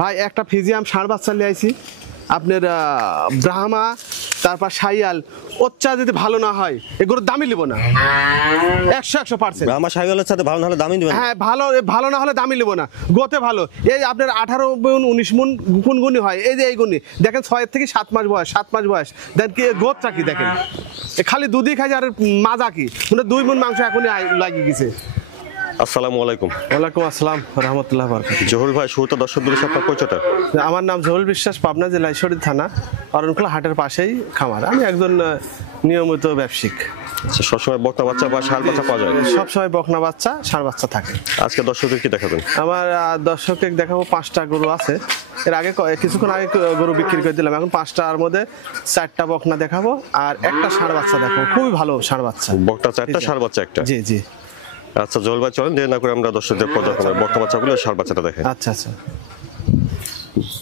ভাই একটা ফিজিয়াম ষাঁড় বাচ্চা নিয়ে আইছি আপনার ব্রাহ্মা তারপর শাইয়াল ওচ্চা যদি ভালো না হয় এগুলো দামই নিব না 100% ব্রাহ্মা শাইওয়ালের সাথে ভালো না হলে দামই দিবেন হ্যাঁ ভালো না হলে দামই নিব না গোতে ভালো এই আপনার 18 গুণ 19 গুণ কোন গুণই হয় এই যে এই গুণই দেখেন 6 থেকে 7 মাস বয়স 7 মাস বয়স দেখেন কি গোতটা কি দেখেন খালি দুধই খাই আর মাজা কি মানে 2 মণ মাংস এখনই লাগিয়ে গেছে। আসসালামু আলাইকুম। ওয়ালাইকুম আসসালাম রাহমাতুল্লাহ বারাকাতুহু। জহুর ভাই শুরুতে দর্শকদের সাথে আপনার পরিচয়টা। আমার নাম জহুর বিশ্বাস, পাবনা জেলা ঈশ্বরদী থানা অরণখোলা হাটের পাশেই খামার। আমি একজন নিয়মিত ব্যবসায়িক। আচ্ছা, সবসময় বকনা বাচ্চা বা ষাঁড় বাচ্চা পাওয়া যায়? সবসময় বকনা বাচ্চা ষাঁড় বাচ্চা থাকে। আজকে দর্শকদের কি দেখাবেন? আমার দর্শককে দেখাবো 5টা গরু আছে। এর আগে কিছুক্ষণ আগে গরু বিক্রি করে দিলাম, এখন 5টার মধ্যে 4টা বকনা দেখাবো আর একটা ষাঁড় বাচ্চা দেখাবো। খুবই ভালো ষাঁড় বাচ্চা। বকনা 4টা, ষাঁড় বাচ্চা 1টা। জি জি। আচ্ছা জহুর ভাই চলেন দেরি না করে আমরা দর্শকদের পর্যায়ক্রমে বকনা বাচ্চাগুলো ষাঁড় বাচ্চাটা দেখাই। আচ্ছা আচ্ছা।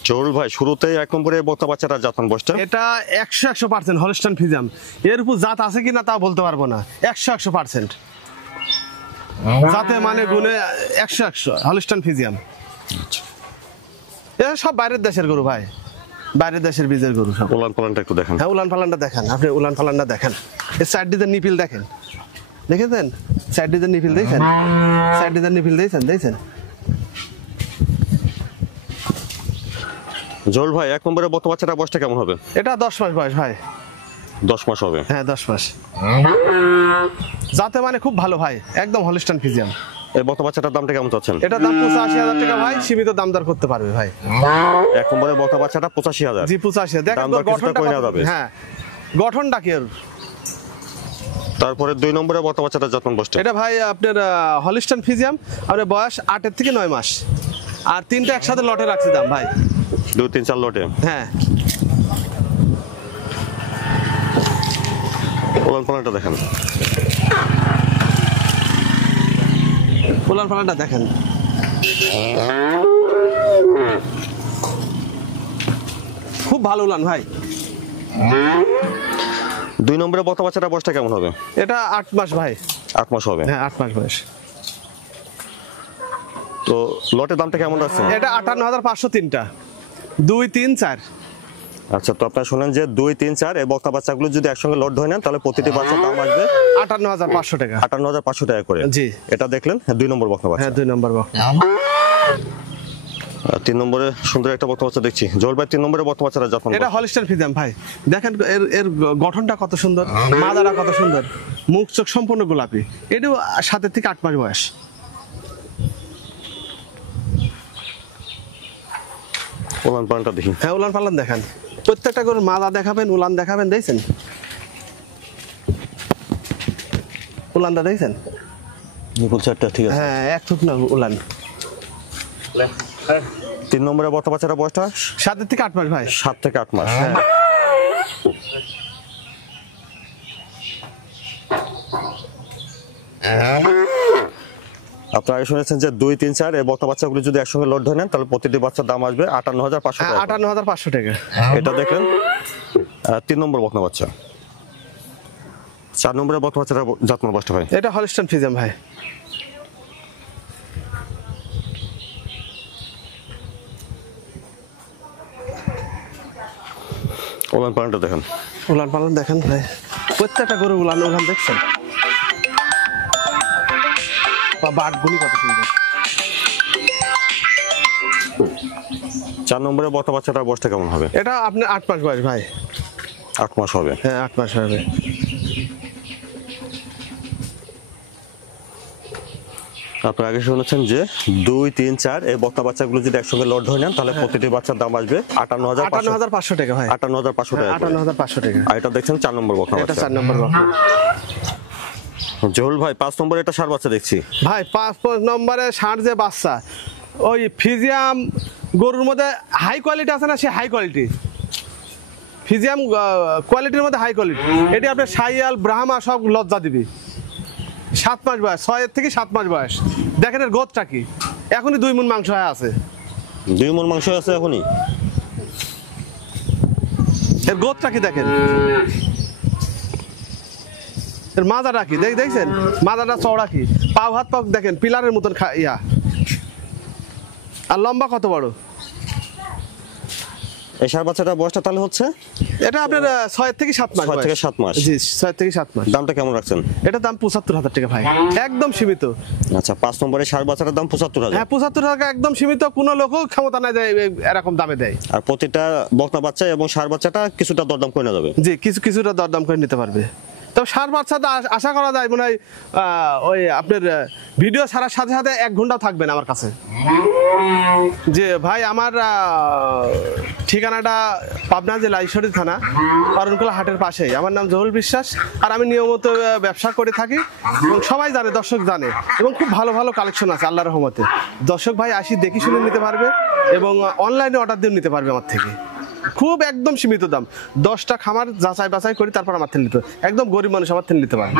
জহুর ভাই শুরুতেই 1 নম্বরে বকনা বাচ্চাটা জাতমান বয়সটা? এটা 100% হলস্টাইন ফ্রিজিয়ান। এর উপর জাত আছে কিনা তা বলতে পারবো না। 100% জাতে মানে গুণে 100% হলস্টাইন ফ্রিজিয়ান। এ সব বাইরের দেশের গরু ভাই, বাইরের দেশের বীজের গরু সব। উলান পালানটা একটু দেখেন। হ্যাঁ উলান পালানটা দেখেন, আপনি উলান পালানটা দেখেন। এই সাইড ডিজাইন নিপিল দেখেন, দেখেছেন? সাইড ডিজাইন নিপিল দেখেন, সাইড ডিজাইন নিপিল দেখেন দেখেন। জহুর ভাই 1 নম্বরে বকনা বাচ্চাটা বয়সটা কেমন হবে? এটা 10 মাস বয়স ভাই। 10 মাস হবে? হ্যাঁ 10 মাস। জাতে মানে খুব ভালো ভাই, একদম হলস্টাইন ফ্রিজিয়ান। এই বকনা বাচ্চাটার দামটা কেমন চাচ্ছেন? এটা দাম 85,000 টাকা ভাই, সীমিত দাম দর করতে পারবে ভাই। 1 নম্বরে বকনা বাচ্চাটা 85,000? জি 85,000। দেখেন গঠনটা কই না যাবে। হ্যাঁ গঠনটা কি এর। তারপরে 2 নম্বরে বকনা বাচ্চাটা জাতমান বয়সটা? এটা ভাই আপনার হলস্টাইন ফ্রিজিয়ান, আপনার বয়স 8 থেকে 9 মাস। আর 3টা একসাথে লটে রাখছি দাম ভাই। 2 3 4 লটে? হ্যাঁ। উলান পালানটা দেখেন। উলান পালানটা দেখেন। খুব ভালো উলান ভাই। 2 নম্বরে বকনা বাচ্চাটা বয়সটা কেমন হবে? এটা 8 মাস ভাই। 8 মাস হবে? হ্যাঁ 8 মাস বয়স। তো লটের দামটা কেমন আছে? এটা 58,500 3টা, 2 3 4। আচ্ছা, তো আপনারা শুনেন যে 2 3 4 এই বকনা বাচ্চাগুলো যদি একসঙ্গে লট ধরে নেন তাহলে প্রতিটি বাচ্চার দাম আসবে 58,500 টাকা। 58,500 টাকা করে। জি। এটা দেখলেন 2 নম্বর বকনা বাচ্চা। হ্যাঁ 2 নম্বর বকনা। 3 নম্বরে সুন্দর একটা বকনা বাচ্চা দেখছি। জহুর ভাই 3 নম্বরে বকনা বাচ্চাটা যখন এটা হলস্টাইন ফ্রিজিয়ান ভাই, দেখেন এর গঠনটা কত সুন্দর, মাদাটা কত সুন্দর, মুখ চোখ সম্পূর্ণ গোলাপি। এটাও 7 থেকে 8 মাস বয়স। উলান পালানটা দেখি। হ্যাঁ উলান পালান দেখেন, প্রত্যেকটা গরুর মাদা দেখাবেন, উলান দেখাবেন, দেখছেন উলানটা দেখছেন? নিপুল চারটা ঠিক আছে। হ্যাঁ 1 ফুট না উলান। 3 নম্বরে বকনা বাচ্চাটা বয়সটা? 7 থেকে 8 মাস ভাই। 7 থেকে 8 মাস। হ্যাঁ। আপনারা আগে শুনেছেন যে 2 3 4 এই বকনা বাচ্চাগুলো যদি একসঙ্গে লট ধরে নেন তাহলে প্রতিটি বাচ্চার দাম আসবে 58,500 টাকা। 58,500 টাকা। এটা দেখলেন 3 নম্বর বকনা বাচ্চা। 4 নম্বরে বকনা বাচ্চাটা জাতমান বয়সটা ভাই? এটা হলস্টাইন ফ্রিজিয়ান ভাই। উলান পালানটা দেখেন। উলান পালান দেখেন ভাই, প্রত্যেকটা গরু উলান উলান দেখছেন? বাটগুলি কত সুন্দর। 4 নম্বরে বকনা বাচ্চাটার বয়সটা কেমন হবে? এটা আপনার 8 মাস বয়স ভাই। 8 মাস হবে? হ্যাঁ 8 মাস হবে। আপনারা আগে শুনেছেন যে 2 3 4 এই বকনা বাচ্চাগুলো যদি একসঙ্গে লট ধরে নেন তাহলে প্রতিটি বাচ্চার দাম আসবে 58,500 টাকা ভাই। 58,500 টাকা। 58,500 টাকা। আর এটা দেখছেন 4 নম্বর বকনা এটা বাচ্চা। 4 নম্বর বকনা। জহুর ভাই 5 নম্বরে এটা ষাঁড় বাচ্চা দেখছি ভাই। 5 নম্বরে ষাঁড় যে বাচ্চা, ওই ফ্রিজিয়াম গরুর মধ্যে হাই কোয়ালিটি আছে না, সে হাই কোয়ালিটি ফ্রিজিয়াম কোয়ালিটির মধ্যে হাই কোয়ালিটি। এটি আপনার শাইয়াল ব্রাহ্মা সব লজ্জা দিবি। 7 মাস বয়স, 6 থেকে 7 মাস বয়স। দেখেন এর গোদটা কি, এখনই 2 মণ মাংস হয়ে আছে। 2 মণ মাংস আছে এখনই? এর গোদটা কি দেখেন, এর মাজাটা কি দেখছেন? মাজাটা চওড়া কি, পাও হাত পাক দেখেন পিলারের মতন ইয়া। আর লম্বা কত বড়, এই ষাঁড় বাচ্চাটার বয়সটা তাহলে হচ্ছে এটা আপনার 6 থেকে 7 মাস 6 থেকে 7 মাস। জি 6 থেকে 7 মাস। দামটা কেমন রাখছেন? এটা দাম 75,000 টাকা ভাই, একদম সীমিত। আচ্ছা 5 নম্বরের ষাঁড় বাচ্চাটার দাম 75,000। হ্যাঁ 75 টাকা একদম সীমিত, কোনো লোকও ক্ষমতা না যায় এরকম দামে দেয়। আর প্রতিটা বকনা বাচ্চা এবং ষাঁড় বাচ্চাটা কিছুটা দরদাম করে নেওয়া যাবে। জি কিছুটা দরদাম করে নিতে পারবে। তবে ষাঁড় বাচ্চা আশা করা যায় মনে হয় ওই আপনার ভিডিও ছাড়ার সাথে সাথে 1 ঘন্টাও থাকবেন আমার কাছে। যে ভাই আমার ঠিকানাটা পাবনা জেলা ঈশ্বরদী থানা অরণকুলা হাটের পাশেই। আমার নাম জহুল বিশ্বাস, আর আমি নিয়মিত ব্যবসা করে থাকি এবং সবাই জানে, দর্শক জানে, এবং খুব ভালো ভালো কালেকশন আছে আল্লাহর রহমতে। দর্শক ভাই আসি দেখি শুনে নিতে পারবে এবং অনলাইনে অর্ডার দিয়ে নিতে পারবে আমার থেকে। খুব একদম সীমিত দাম, 10টা খামার যাচাই বাছাই করি তারপর আমার থেকে নিতে, একদম গরিব মানুষ আমার থেকে নিতে পারবে।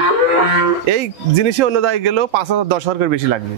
এই জিনিসই অন্য জায়গায় গেলেও 5,000 10,000 করে বেশি লাগবে।